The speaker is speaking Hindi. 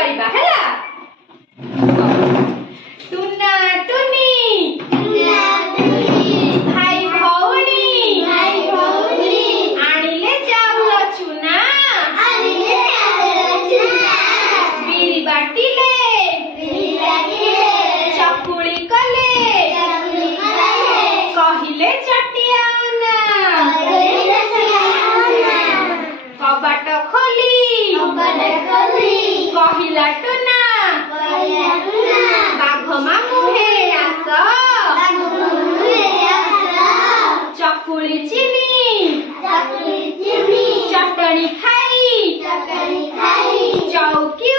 करिबा हैला। टुना टुनी भाई भौणी आनिले चाउल चुना बिरी बाटिले चकुली कले कहिले चटिया कबाट खोली कहिला टुना बाघ मामू हे आस चकुली चिनी चटणी खाई चौकी